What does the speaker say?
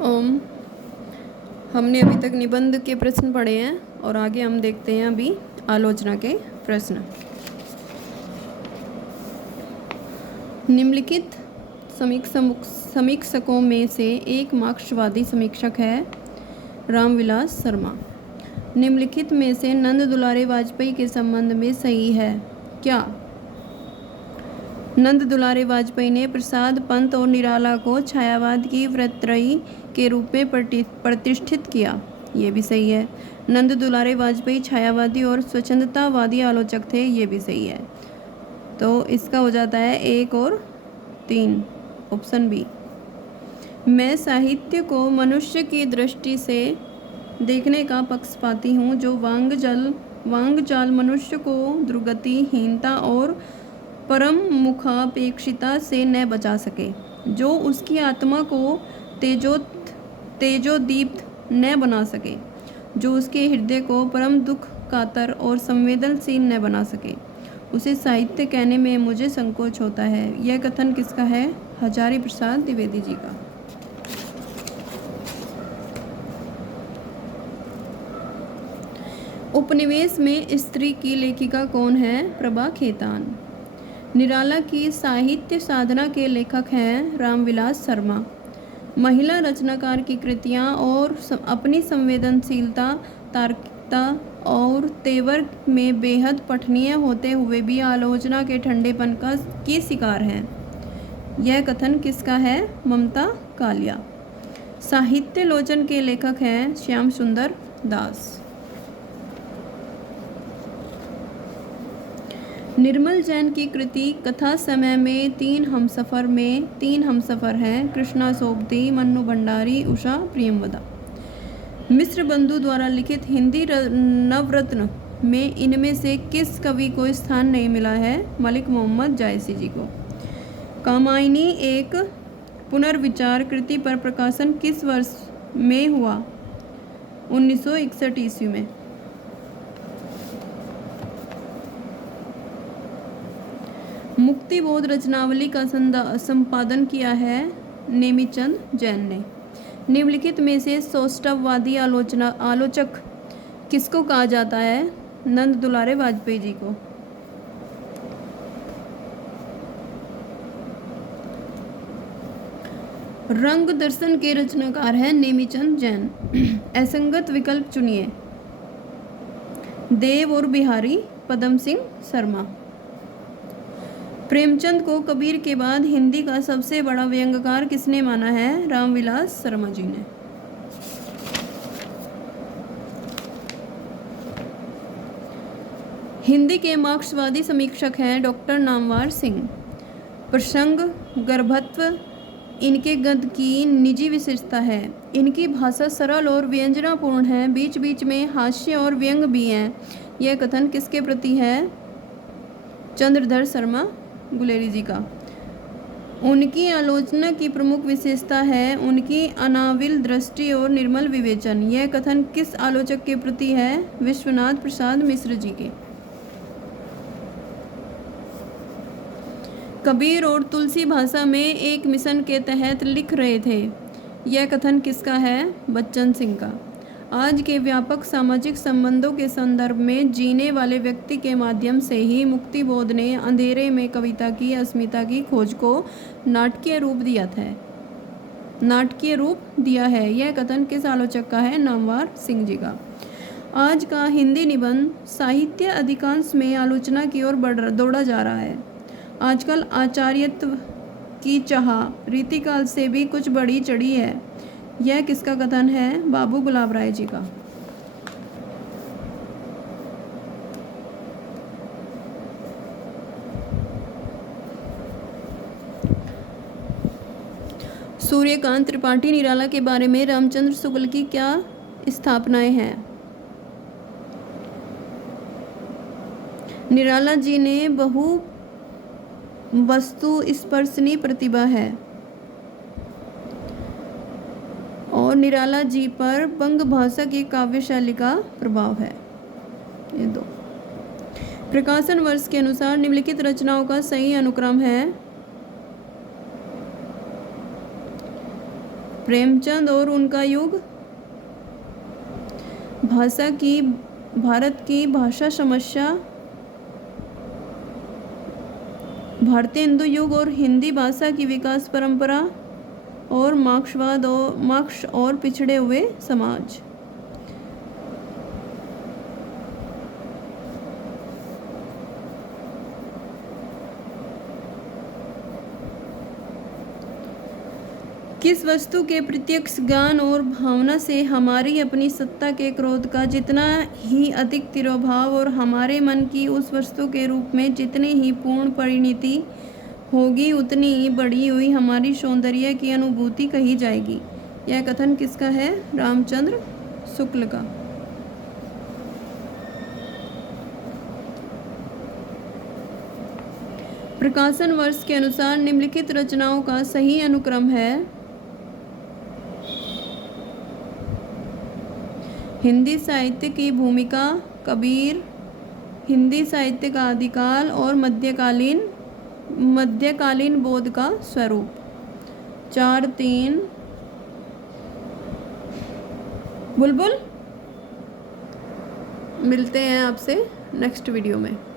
ओम। हमने अभी तक निबंध के प्रश्न पढ़े हैं और आगे हम देखते हैं अभी आलोचना के प्रश्न। निम्नलिखित समीक्षकों में से एक मार्क्सवादी समीक्षक है रामविलास शर्मा। निम्नलिखित में से नंद दुलारे वाजपेयी के संबंध में सही है क्या? नंद दुलारे वाजपेयी ने प्रसाद पंत और निराला को छायावाद की व्रतत्रयी के रूप में प्रतिष्ठित किया, ये भी सही है। नंद दुलारे वाजपेयी छायावादी और स्वच्छंदतावादी आलोचक थे, ये भी सही है। तो इसका हो जाता है 1 और 3, ऑप्शन बी। मैं साहित्य को मनुष्य की दृष्टि से देखने का पक्षपाती हूँ, जो वांगजाल मनुष्य को दुर्गति, हीनता और परम मुखापेक्षिता से न बचा सके, जो उसकी आत्मा को तेजोदीप्त न बना सके, जो उसके हृदय को परम दुख कातर और संवेदनशील न बना सके, उसे साहित्य कहने में मुझे संकोच होता है। यह कथन किसका है? हजारी प्रसाद द्विवेदी जी का। उपनिवेश में स्त्री की लेखिका कौन है? प्रभा खेतान। निराला की साहित्य साधना के लेखक हैं रामविलास शर्मा। महिला रचनाकार की कृतियाँ और अपनी संवेदनशीलता, तार्किकता और तेवर में बेहद पठनीय होते हुए भी आलोचना के ठंडेपन की शिकार हैं। यह कथन किसका है? ममता कालिया। साहित्य लोचन के लेखक हैं श्याम सुंदर दास। निर्मल जैन की कृति कथा समय में तीन हमसफर हैं कृष्णा सोबती, मन्नू भंडारी, उषा प्रियमवदा। मिश्र बंधु द्वारा लिखित हिंदी नवरत्न में इनमें से किस कवि को स्थान नहीं मिला है? मलिक मोहम्मद जायसी जी को। कामायनी एक पुनर्विचार कृति पर प्रकाशन किस वर्ष में हुआ? 1961 ईस्वी में। मुक्तिबोध रचनावली का संपादन किया है नेमीचंद जैन ने। निम्नलिखित में से सौष्ठववादी आलोचक किसको कहा जाता है? नंद दुलारे वाजपेयी जी को। रंग दर्शन के रचनाकार हैं नेमीचंद जैन। असंगत विकल्प चुनिए। देव और बिहारी, पदम सिंह शर्मा। प्रेमचंद को कबीर के बाद हिंदी का सबसे बड़ा व्यंग्यकार किसने माना है? रामविलास शर्मा जी ने। हिंदी के मार्क्सवादी समीक्षक हैं डॉक्टर नामवर सिंह। प्रसंग गर्भत्व इनके गद्य की निजी विशेषता है। इनकी भाषा सरल और व्यंजनापूर्ण है, बीच बीच में हास्य और व्यंग भी हैं। यह कथन किसके प्रति है? चंद्रधर शर्मा गुलेरी जी का। उनकी आलोचना की प्रमुख विशेषता है उनकी अनाविल दृष्टि और निर्मल विवेचन। यह कथन किस आलोचक के प्रति है? विश्वनाथ प्रसाद मिश्र जी के। कबीर और तुलसी भाषा में एक मिशन के तहत लिख रहे थे। यह कथन किसका है? बच्चन सिंह का। आज के व्यापक सामाजिक संबंधों के संदर्भ में जीने वाले व्यक्ति के माध्यम से ही मुक्तिबोध ने अंधेरे में कविता की अस्मिता की खोज को नाटकीय रूप दिया है। यह कथन किस आलोचक का है? नामवर सिंह जी का। आज का हिंदी निबंध साहित्य अधिकांश में आलोचना की ओर दौड़ा जा रहा है। आजकल आचार्यत्व की चाह रीतिकाल से भी कुछ बढ़ी चढ़ी है। यह किसका कथन है? बाबू गुलाब राय जी का। सूर्यकांत त्रिपाठी निराला के बारे में रामचंद्र शुक्ल की क्या स्थापनाएं हैं? निराला जी ने बहु वस्तु स्पर्शनीय प्रतिभा है और निराला जी पर बंग भाषा की काव्य शैली का प्रभाव है। ये दो। प्रकाशन वर्ष के अनुसार निम्नलिखित रचनाओं का सही अनुक्रम है। प्रेमचंद और उनका युग, भारत की भाषा समस्या, भारतीय हिंदू युग और हिंदी भाषा की विकास परंपरा, और मार्क्स और पिछड़े हुए समाज। किस वस्तु के प्रत्यक्ष ज्ञान और भावना से हमारी अपनी सत्ता के क्रोध का जितना ही अधिक तिरोभाव और हमारे मन की उस वस्तु के रूप में जितनी ही पूर्ण परिणति होगी उतनी ही बढ़ी हुई हमारी सौंदर्य की अनुभूति कही जाएगी। यह कथन किसका है? रामचंद्र शुक्ल का। प्रकाशन वर्ष के अनुसार निम्नलिखित रचनाओं का सही अनुक्रम है। हिंदी साहित्य की भूमिका, कबीर, हिंदी साहित्य का आदिकाल और मध्यकालीन बौद्ध का स्वरूप। 4-3 बुलबुल। मिलते हैं आपसे नेक्स्ट वीडियो में।